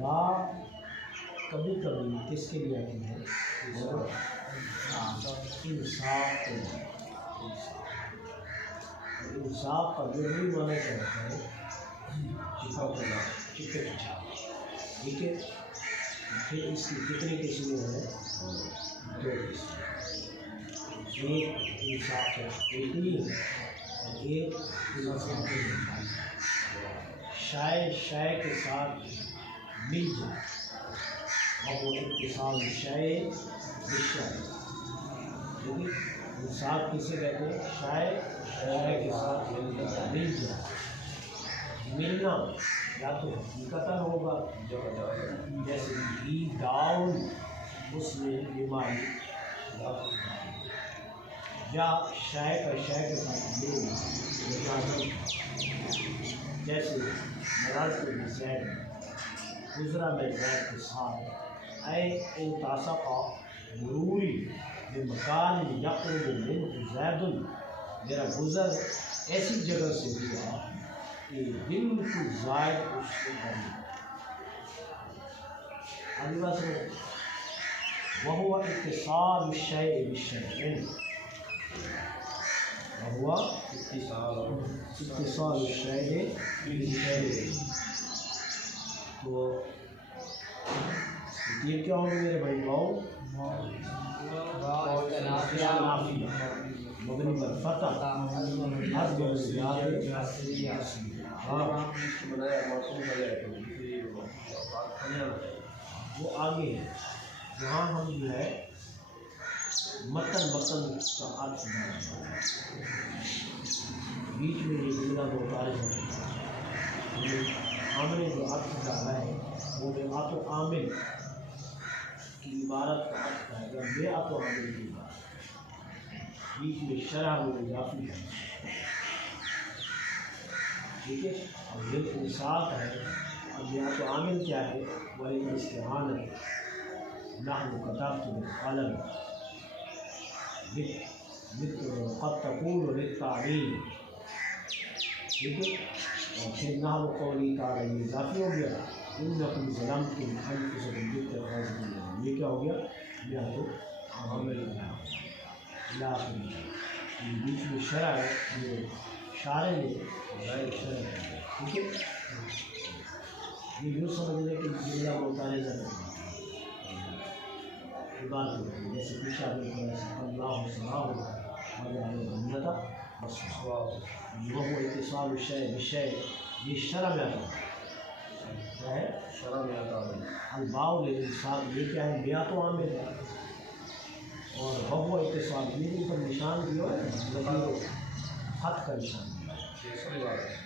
لا کبھی کبھی کس کے لیے آتی ہے؟ انصاف کے لیے۔ انصاف کا ضروری معنی کیا ہوتا ہے؟ چپے چھاپ، ٹھیک ہے۔ پھر اس کی کتنی قسمیں ہیں؟ دو قسمیں، ایک انصاف حقیقی ہے اور ایک انصاف مجازی۔ شے کے ساتھ مل جائے اور وہ اتصال شے بشے، ٹھیک ہے۔ انصاف کسے کہتے ہیں؟ شے کے ساتھ مل جائے۔ ملنا یا تو حقیقتاً ہوگا، جیسے ہی ڈاؤن، اس میں بیماری، یا شے کا شے کے ساتھ ملنا مجازاً، جیسے مرض میں زید گزرا میں زید کے ساتھ، اے التصق مروری بمکان یقرب منہ زید، میرا گزر ایسی جگہ سے ہوا کہ بالکل زائد اس سے قریب۔ اگلی بات ہے وہو اتصال الشیء بالشیء، وہو اتصال الشیء بالشیء۔ تو یہ کیا ہوگا میرے بھائی باؤ؟ نافیہ مبنی پر فتح حذف زیادہ۔ وہ آگے ہے جہاں ہم جو ہے متن کا عطف بیچ میں یہ جملہ متعارف ہے، عامل جو عطف ڈالا ہے وہ بے عطف عامل کی عبارت کا عطف ہے، یا بے عطف عامل کی عبارت، بیچ میں شرح و اضافی ہے، ٹھیک ہے۔ اور یہ انصاف ہے، اب بے عطف عامل کیا ہے؟ والاستعانہ نحو کتبت بالقلم قد تقول للتعلیم، ٹھیک ہے۔ اور پھر نحو قولی تعالی یہ اضافی ہو گیا، انکم ظلمتم انفسکم باتخاذکم العجل، یہ کیا ہو گیا؟ یہ تو عامل الاخری، بیچ میں شرع ہے، یہ شارع نے شرع ہے، ٹھیک ہے۔ یہ یوں سمجھنے کہ جملہ متعارض ہے، عبارت ہوتی ہے، جیسے پیچھا بھی اللہ صلاح وجعل الجنۃ مسواہ، وہ اتصال الشیء بالشیء، یہ شرع میں آتا ہے، کیا ہے؟ شرع میں آتا ہے۔ الباء للانصاف، یہ کیا ہے؟ بیعت و عامل ہے، اور وہ اتصال یہ پر نشان دیا ہے، خط کا نشان دیا ہے،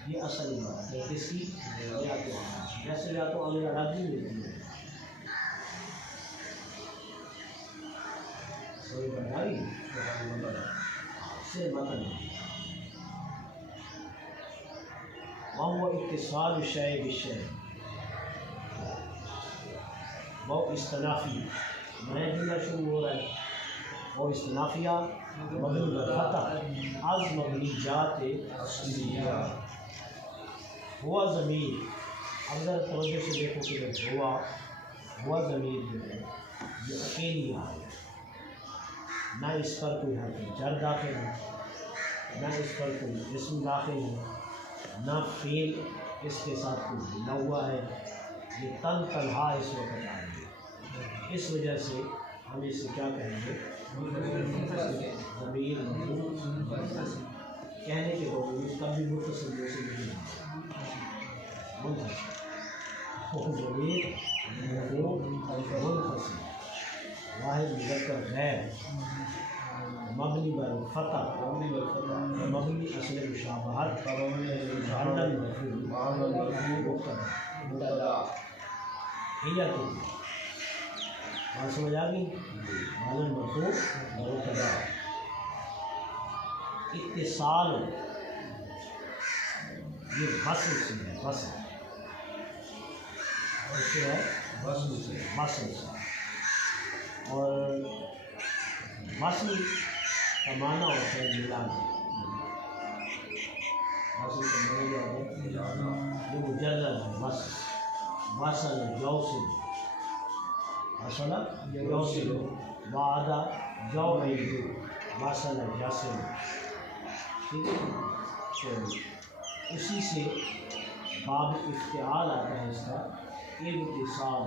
یہ اصل بات ہے کس کی؟ بیعت و عامل، جیسے بیعت و عامل الگ نہیں ملتی ہے، کوئی بتائی سے مطلب وہو اتصال الشیء بالشیء، وہ استنافی نیا جملہ شروع ہو رہا ہے، وہ استنافیہ مبنی بالفتح از مبنیجات اصلیہ، ہوا ضمیر، اب ذرا توجہ سے دیکھو کہ ہوا ضمیر جو ہے یہ اکیلی ہے، نہ اس پر کوئی حرف جر داخل ہے، نہ اس پر کوئی اسم داخل ہے، نہ فعل اس کے ساتھ کوئی ملا ہوا ہے، یہ تنہا اس وقت آ رہی ہے، اس وجہ سے ہم اسے کیا کہیں گے؟ ضمیر منفصل کہنے کے باوجود تب بھی متصل جیسے نہیں ہے، منفصل ضمیر منفصل واحد مذکر غیر مبنی بر فتح مبنی اصل مشابہت محل مرفوع مبتدا ہی تو بات سمجھ آ گئی؟ محل مرفوع مبتدا۔ اتصال یہ وصل سے ہے، وصل سے ہے، وصل سے اور وصل کا معنی ہوتا ہے ملانا، وصل کا معنی کیا ہے؟ یہ مجرد ہے، وصل وصل یوصل وصل یوصل وعد یوعد وصل یصل. ٹھیک ہے. تو اسی سے باب افتعال آتا ہے اس کا اتصال.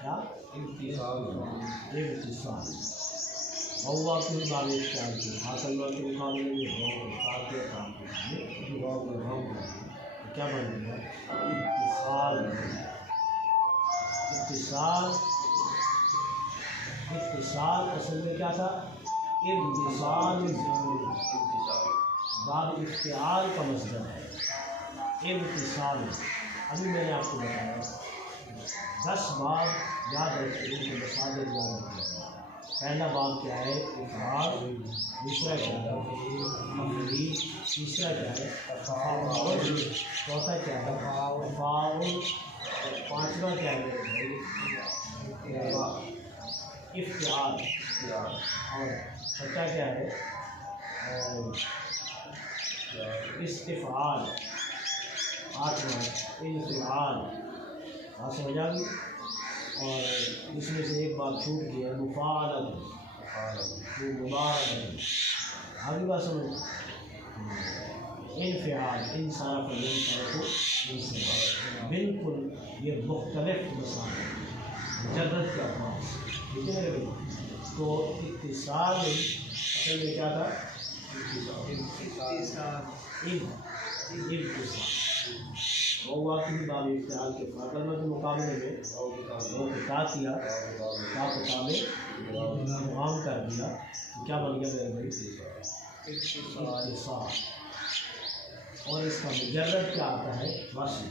کیا اتصال. ہوا کے باب افتعال کی حاصل کے مقابلے میں کے کام کیا بن گیا اتصال. اتصال اتصال اصل میں کیا تھا اتصال. باب افتعال کا مصدر ہے اتصال. ابھی میں نے آپ کو بتایا 10 باب یاد رکھیں ان کے مصادر یاد رکھیں. پہلا باب کیا ہے افعال, دوسرا کیا ہے تفعیل, تیسرا کیا ہے تفاعل, چوتھا کیا ہے تفاعل, پانچواں کیا ہے افتعال, اور چھٹا کیا ہے استفعال, آٹھواں انفعال. بات سمجھ آ گئی. اور اس میں سے ایک بات چھوٹ گیا مفاعلۃ مبارکۃ. آگے بات سمجھ. انفعال انصرف الانصراف بالکل یہ مختلف مسائل مجرد کے الفاظ. ٹھیک ہے میرے بھائی. تو اتصال اصل میں کیا تھا ہوا کی باب افتعال کے فاقلمہ کے مقابلے میں وہ کیا کیا کا مطابق عام کر دیا. کیا بن گیا میرے بھائی اتصال. اور اس کا مجرد کیا آتا ہے وصل.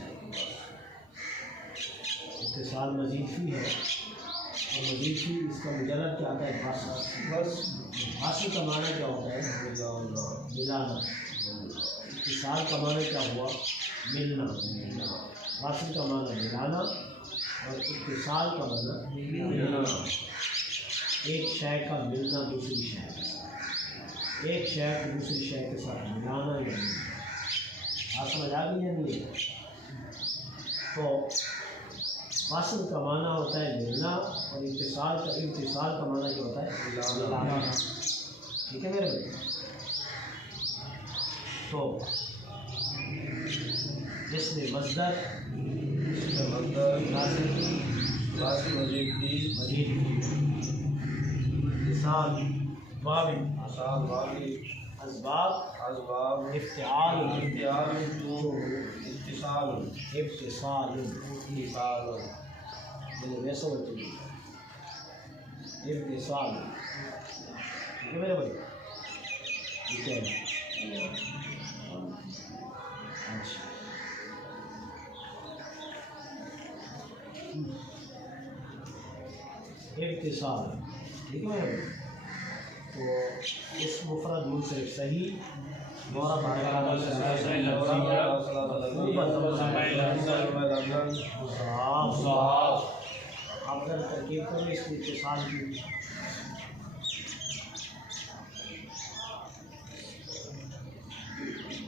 اتصال مزید فی ہے اور مزید فی اس کا مجرد کیا آتا ہے وصل. وصل کا معنی کیا ہوتا ہے ملانا. اتصال کا معنی کیا ہوا ملنا. وصل کا معنی ملانا اور اتصال کا معنی ملنا. ایک شے کا ملنا دوسری شے کے ساتھ, ایک شے کو دوسری شے کے ساتھ ملانا یا ملنا. آپ سمجھ آ گئی ہے نہیں. تو وصل کا معنی ہوتا ہے ملنا اور اتصال کا معنی کیا ہوتا ہے ملانا. ٹھیک ہے میرے بھائی. تو جس میں مصدر اتصال باب اسباب افتعال اتصال ویسا ہوتی اتصال. ٹھیک ہے میرے بھائی. ٹھیک ہے. اچھا اتصال. ٹھیک ہے میرے بھائی. تو اس مفرد منصرف صحیح مورا آپ اگر ترکیب کریں اس کی اتصال کی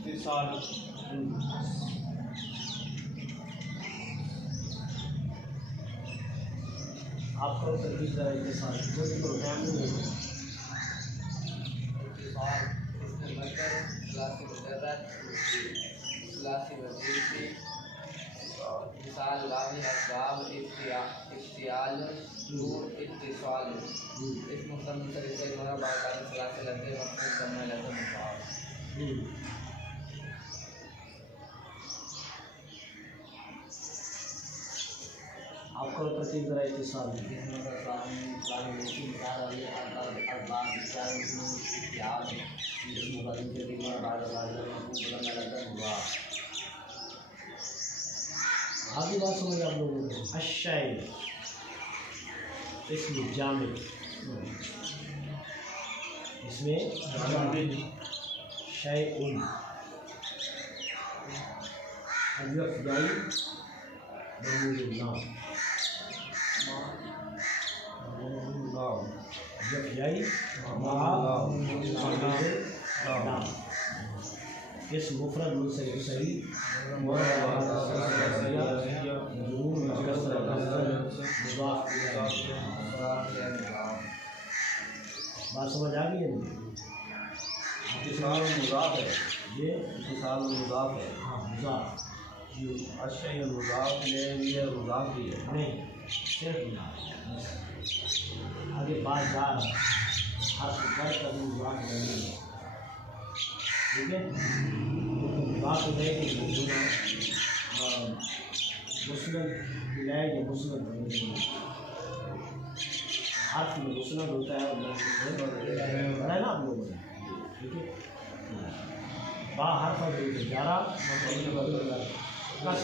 اتصال آپ کو ترکیب ذرا اتصال جلدی کرو ٹائم نہیں ہے. مثال لامی اسباب افتعال نور اتصال. اس مقام سے اس سے ہمارا بات ہے ثلاثه لفظ وقت کرنا لازم مفعول. آپ کو ترتیب ذرا اتصال مثال علی اسباب افتعال اس مقام سے ہمارا بات ہے کرنا لازم ہوا. آگے بات سمجھ آپ لوگوں کو. الشیء اسم جامد, اس میں شیء الف جائی معمول النام جب جائی معمول النام. اس مفرد منصرف صحیح بات سمجھ آ گئی ہے اتصال مضاف ہے، یہ اتصال مضاف ہے، ہاں مضاف اشیاء مضاف لے بھی ہے، مضاف بھی ہے، نہیں صرف مضاف آگے بات جا رہا ہے حرف پر کبھی مضاف نہیں ہے ٹھیک ہے بات ہے کہ مسند علاج یا مسند حرف میں مسند ہوتا ہے اور ہے نا آپ لوگوں نے ٹھیک ہے با حرف جارا کس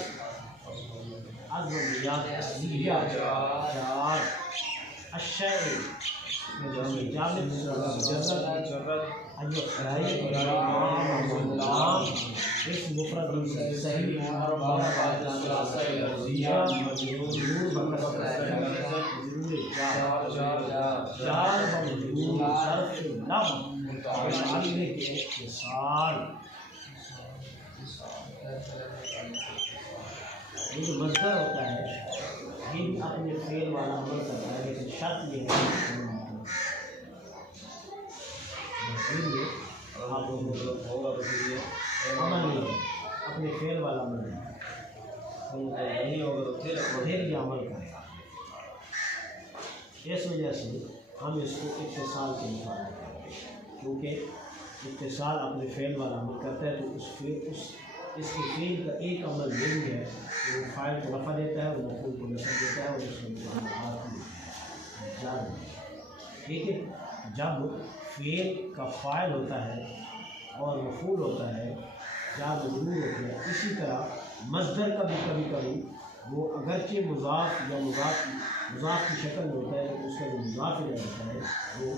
از ولیات اصلیہ جار الشیء جامد جرد ایو خلائی نام اس مفرد صحیح جار مجرور صرف لم متعلق اتصال یہ جو مصدر ہوتا ہے یہ بھی اپنے فعل والا عمل کرتا ہے لیکن شرط یہ ہے آپ کو مطلب ہوگا تو پھر یہ عمل نہیں ہے اپنے فعل والا عمل نہیں ہوگا تو پھر یہ عمل کرے گا اس وجہ سے ہم اس کو اتصال کے مطابق کرتے ہیں کیونکہ اتصال اپنے فعل والا عمل کرتا ہے تو اس کے فعل کا ایک عمل یہی ہے کہ وہ فاعل کو رفع دیتا ہے اور مفعول کو نصب دیتا ہے اور اس کا ٹھیک ہے جب فعل کا فاعل ہوتا ہے اور مفعول ہوتا ہے یا مجرور ہوتا ہے اسی طرح مصدر کا بھی کبھی کبھی وہ اگرچہ مضاف یا مضاف کی شکل میں ہوتا ہے لیکن اس کا جو مضاف الیہ ہوتا ہے وہ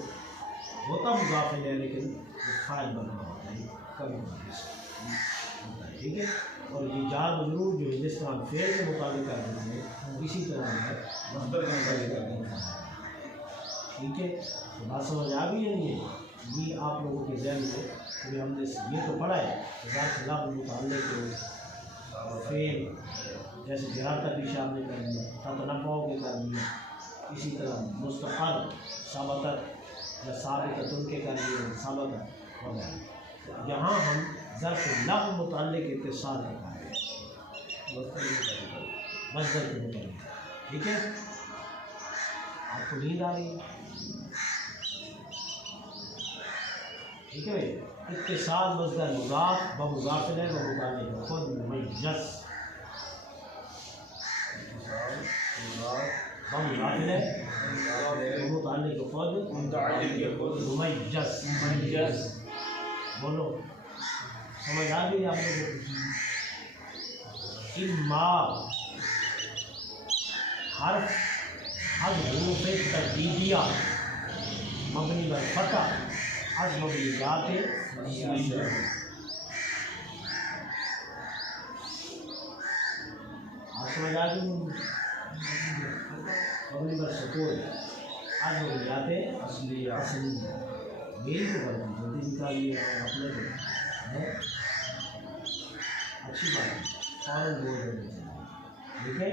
ہوتا مضاف الیہ لیکن وہ فاعل بنا ہوتا ہے کبھی کبھی ہوتا ہے ٹھیک ہے اور یہ جار مجرور جو ہے جس طرح فعل کے مطابق کر رہے ہیں اسی طرح ہے مصدر کے مطابق کر رہے ہیں ٹھیک ہے تو بات سمجھ آ گئی ہے یہ آپ لوگوں کے ذہن میں کہ ہم نے یہ تو پڑھا ہے کہ ذات خلاف متعلق فعل جیسے جہاد کا پیشہ آپ نے کر لیا تنبؤ کے کر لیا اسی طرح مستقل ثابتت یا ثابتت ان کے کر لیے ثابتت وغیرہ یہاں ہم ظرف لفظ متعلق اتصال کے کر رہے ہیں مصدر کے متعلق ٹھیک ہے آپ کو نیند آ رہی ہے ٹھیک ہے بھائی اتصال مصدر مضاف بمضاف الیہ و متعلق خود ممیز بمضاف الیہ و متعلق خود ممیز بولو سمجھ آ گئی آپ لوگوں کو اما حرف حروف تجدیدیہ مبنی بر فتح از مبنیات سمجھ آ گئی مبنی بر سکون از مبنیات اصلی میری تو غلطی جلدی نکالیے اپنے کو اچھی بات ہے فوراً بول دینا چاہیے ٹھیک ہے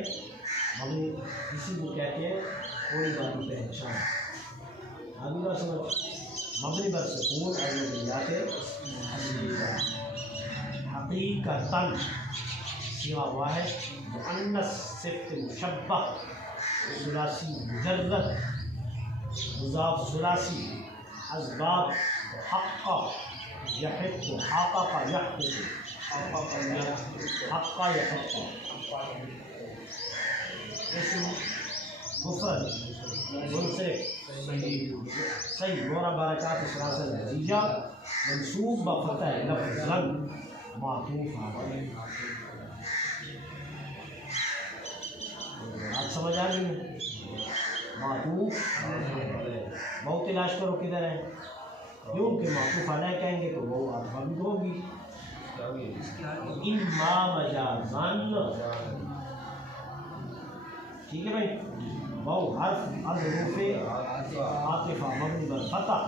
مبنی کسی کو کہتے ہیں کوئی بات کی پہچان آگے بات سمجھ مبنی بر سکون از مبنیات حقیقتاً سوا واحد مؤنث صفت مشبہ ثلاثی مجرد مضاف ثلاثی اسباب حق یحق حقق یحق حق یحق اسم مفرد منصرف صحیح نورا برکات ثلاثہ نتیجہ منصوب بفتح لفظا معطوف علیہ آپ سمجھ آ گئی معطوف بہت تلاش کرو کدھر ہے کیونکہ معطوف علیہ کہیں گے تو وہ آپ بھی ہوگی اما مجازن ٹھیک ہے بھائی بہو حرف الحروف عاطفہ مبنی بر فتح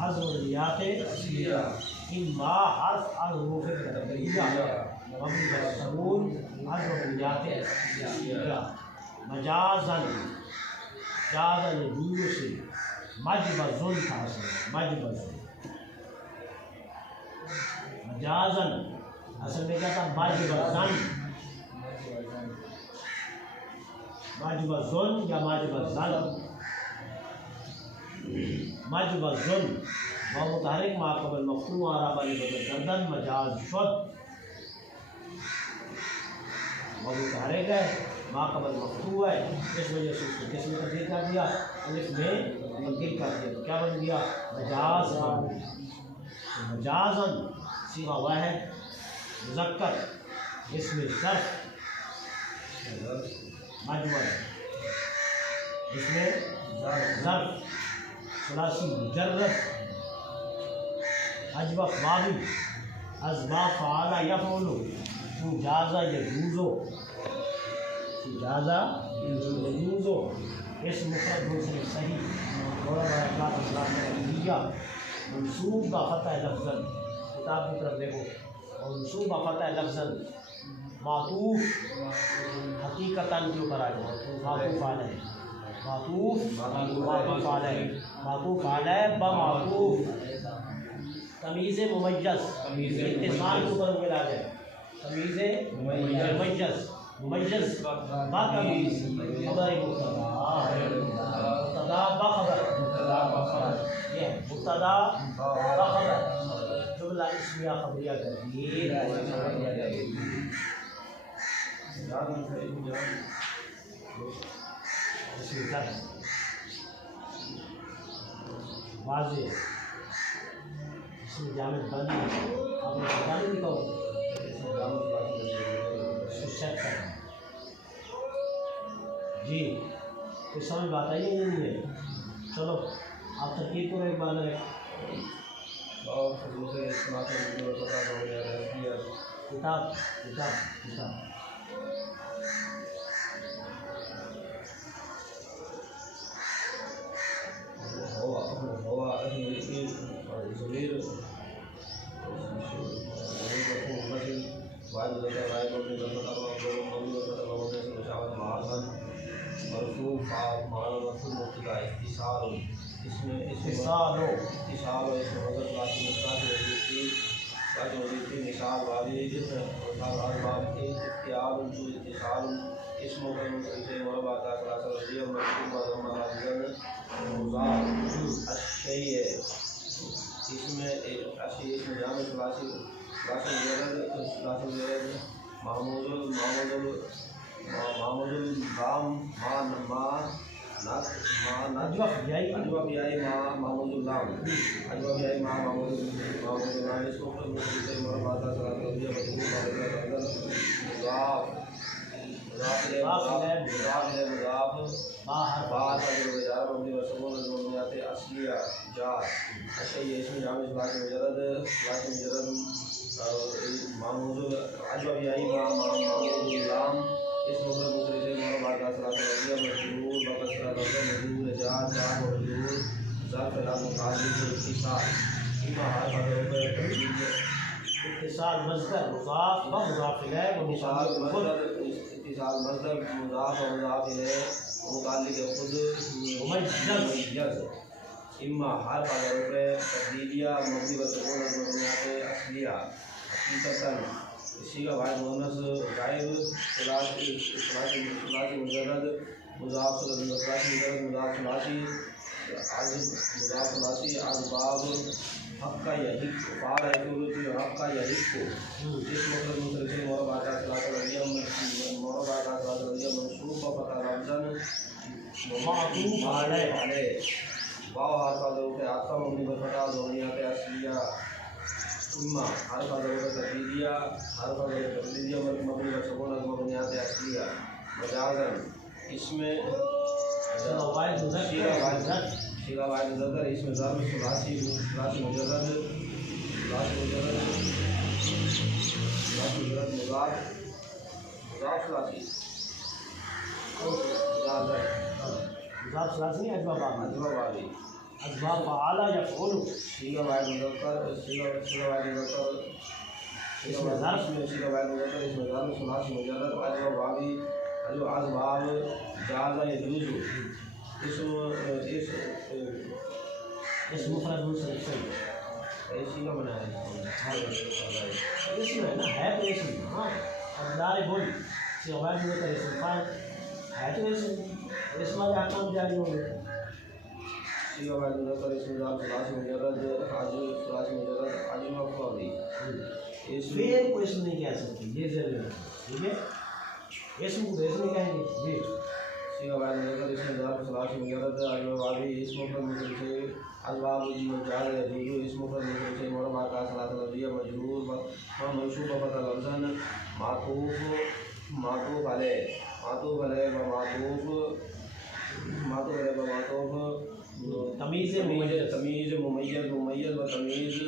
از مبنیات إما حرف حروف التبرية مبني على السكون حرف بنيات مجازا جازا يجوز سے مجبزن تھا مجبزن مجازن اصل میں کیا تھا مجبزن مجبزن یا مجبزن مجبزن وہ متحرک ما قبل مفتوح عرب علی بدل گردن مجاز شد وہ متحرک ہے ما قبل مفتوح ہے اس وجہ سے اس کو کس میں تبدیل کر دیا الف میں تبدیل کر دیا تو کیا بن گیا مجاز بن گیا مجازن صیغہ واحد مذکر اس میں ظرف مجمل اس میں ظرف ثلاثی مجرد اجوف واوی ازما فعال یفعل جازا یجوزو جازا یجوزو اس مفرد منصرف صحیح اور برکات اسلام علیہ منصوب بفتح لفظا کتاب کی طرف دیکھو اور منصوب بفتح لفظا معطوف حقیقتاً کے اوپر آ جائے معطوف علیہ معطوف علیہ معطوف علیہ بمعطوف تمیز ممیز اتصال کے اوپر ملا جائے تمیز ممیز ممیز با تمیز خبر مبتدا بخبر یہ مبتدا بخبر جملہ اسمیہ خبریہ تغییر واضح اس میں جامد بند آپ نے بتانے بھی کہو چیک کریں جی کوئی سمجھ بات آئی نہیں ہے چلو آپ ترکیب کو ایک بار لگے کتاب کتاب کتاب اتصال مصدر مضاف و مضاف الیہ و اتصال مصدر مضاف و مضاف الیہ متعلق خود ممیز اما حرف حروف تبدیلیہ مبنی و سکون المبنیات اصلیہ حقیقتاً اسی کا واحد مؤنث غائب ثلاثی مجرد مضاف ثلاثی مضاف ثلاثی مضاف ثلاثی اسباب حق کا یہی فعال ہے کہ حق کا یہی کو اس مطلب مسلسل مربع کا ثلاثہ رضیہ مربع کا ثلاثہ رضیہ منصوب و فتح رمضان معطوف علیہ واو حرف حروف عطف مبنی بر فتح ضمنیات اصلیہ اما حرف حروف تبدیلیہ حرف حروف تبدیلیہ مبنی بر سکون المبنیات اصلیہ مجازاً اس میں صیغہ واحد مذکر اس میں ضرب ثلاثی مجرد مضاف ثلاثی مضاف ثلاثی اجواب والی اسباب فعالہ یا فعول صیغہ واحد مذکر صیغہ واحد مذکر اس میں ظرف میں صیغہ واحد مذکر اس میں ظرف ثلاثی مجرد اجو واوی اجو اسباب جاز یجوز اس مفرد منصرف صحیح ایسی کا بنا ہے اس میں نا ہے تو اس میں ہاں اب دار بولی سے واحد مذکر اس میں فائل ہے تو اس میں احکام جاری ہوں گے صیغہ واحد مذکر اس میں ظرف ثلاثی مجرد اجو ثلاثی مجرد اجو مفعول فعل کو اسم نہیں کہہ سکتے یہ ضروری ہے ٹھیک ہے اسم کو اسم نہیں کہیں گے جی صیغہ واحد مذکر اس میں ظرف ثلاثی مجرد اجو واوی اس مفرد منصرف سے اسباب جاز یجوز اس مفرد منصرف سے مربع کا ثلاثہ لفظیہ مجرور و منصوب و فتح لفظاً معطوف علیہ و معطوف تمیز تمیز ممیز و تمیز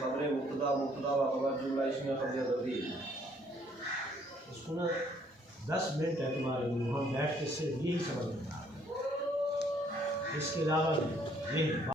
خبر مبتدا و خبر جملہ اس میں خبر تبدیل اس کو نا 10 منٹ ہے تمہارے لیے وہاں بیٹھ کے صرف یہی سمجھ میں آ رہا ہے اس کے علاوہ نہیں یہی